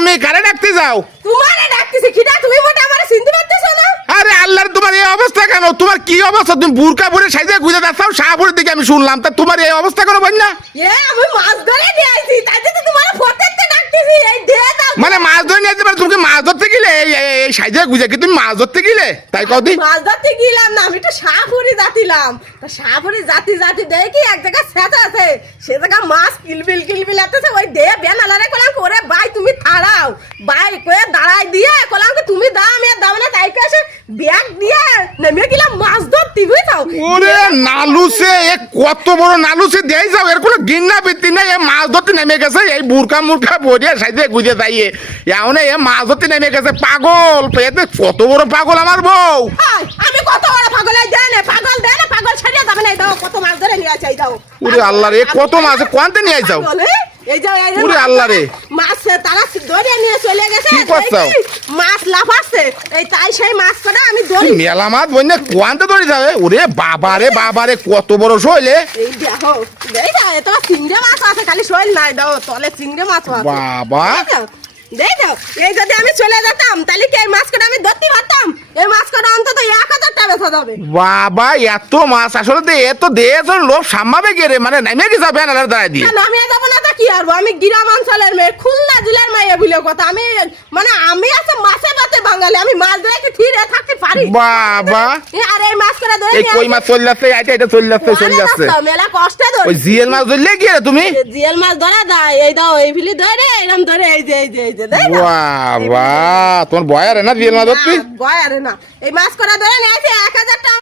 তুমি কারে ডাকতে যাও? তোমারে ডাকতেছি কিডা তুমি মোটা আমারে চিনতে পারতেছো না? আরে আল্লাহর, তোমার এই অবস্থা কেন? তোমার কি অবস্থা? তুমি বুরকা পরে সাইজে গুজে যাচ্ছাও, শাহপুরের দিকে আমি শুনলাম। তা তোমার এই অবস্থা কেন বল না? আমি মাছ ধরে নিয়ে আইছি, তাই তো তোমারে ফটেতে ডাকতেছি। এই দে দাও। মানে মাছ ধরে নিয়ে যেতে পারে? তুমি কি মাছ ধরতে গেলে এই সাইজে গুজে কি তুমি মাছ ধরতে গেলে? তাই কদি মাছ ধরতে গেলাম না, আমি তো শাহপুরি যাতিলাম। তা শাহপুরি জাতি দেখি এক জায়গায় সেটা আছে, সে জায়গা মাছ কিলবিল আসতেছে। ওই দে বেনালারে কলাম করে ভাই তুমি থাড়াও, ভাই কয়ে দাঁড়াই দিয়ে কলাম কি তুমি দাও, আমি আর দাও না। তাই কয়ে ব্যাগ দিয়ে নেমে গেলাম মাছ ধরতে বুঝাও। ওরে নালুসে, এ কত বড় নালুসে দেই যাও, এর কোনো গিন্না বৃত্তি নাই। এ মাছ ধরতে নেমে গেছে এই বুরকা মুরকা বরিয়া সাইজে গুজে যাইয়ে, এমন এ মাছ ধরতে নেমে গেছে। পাগল পেতে কত বড় পাগল আমার বউ। আমি কত বড় পাগল, এই দেয় না পাগল, দেয় না পাগল, ছাড়িয়ে যাবে না। দাও কত মাছ ধরে নিয়ে আসে, দাও। ওরে আল্লাহ রে, কত মাছ কোয়ান্তে নিয়ে যাও? এই যাও এই ওরে আল্লাহ রে, মাছ তারা ধরে নিয়ে চলে গেছে। কি করছো? মাছ লাফাচ্ছে, এই তাই সেই মাছ কটা আমি ধরি। মেলা মাছ বইনে কোয়ান্তে ধরে যাবে? ওরে বাবারে কত বড় শৈলে। এই দেখো, দেই দাও, এত চিংড়ি মাছ আছে, খালি শৈল নাই। দাও তলে চিংড়ি মাছ আছে। বাবা, দেই দাও। এই যদি আমি চলে যেতাম তাহলে কি এই মাছ কটা আমি ধরতে পারতাম? এই মাছ কটা অন্তত 1000 টাকা বেচা যাবে। বাবা এত মাছ আসলে এত দেশ লোক সামাবে গেরে, মানে নেমে গেছে বেনালার দাঁড়ায় দিয়ে। আমি যাবো না তা কি আরবো? আমি গ্রাম অঞ্চলের মেয়ে, খুলনা জেলার মেয়ে বলে কথা। আমি মানে আমি আছে মাছে ভাতে বাঙালি, আমি মাছ ধরে কি ফিরে থাকতে পারি? বাবা, আর এই মাছ করে ধরে এই কই মাছ চলে যাচ্ছে, এটা চলে যাচ্ছে। মেলা কষ্টে ধরে। ওই জিএল মাছ ধরলে গিয়ে তুমি জিয়াল মাছ ধরা দেয়, এই দাও এই ফিলি ধরে এরকম ধরে, এই যে দেই দাও। বাবা, তোমার বয়ারে না জিএল মাছ ধরতে? বয় আরে না, এই মাছ করে ধরে নিয়ে আসে 1000 টাকা।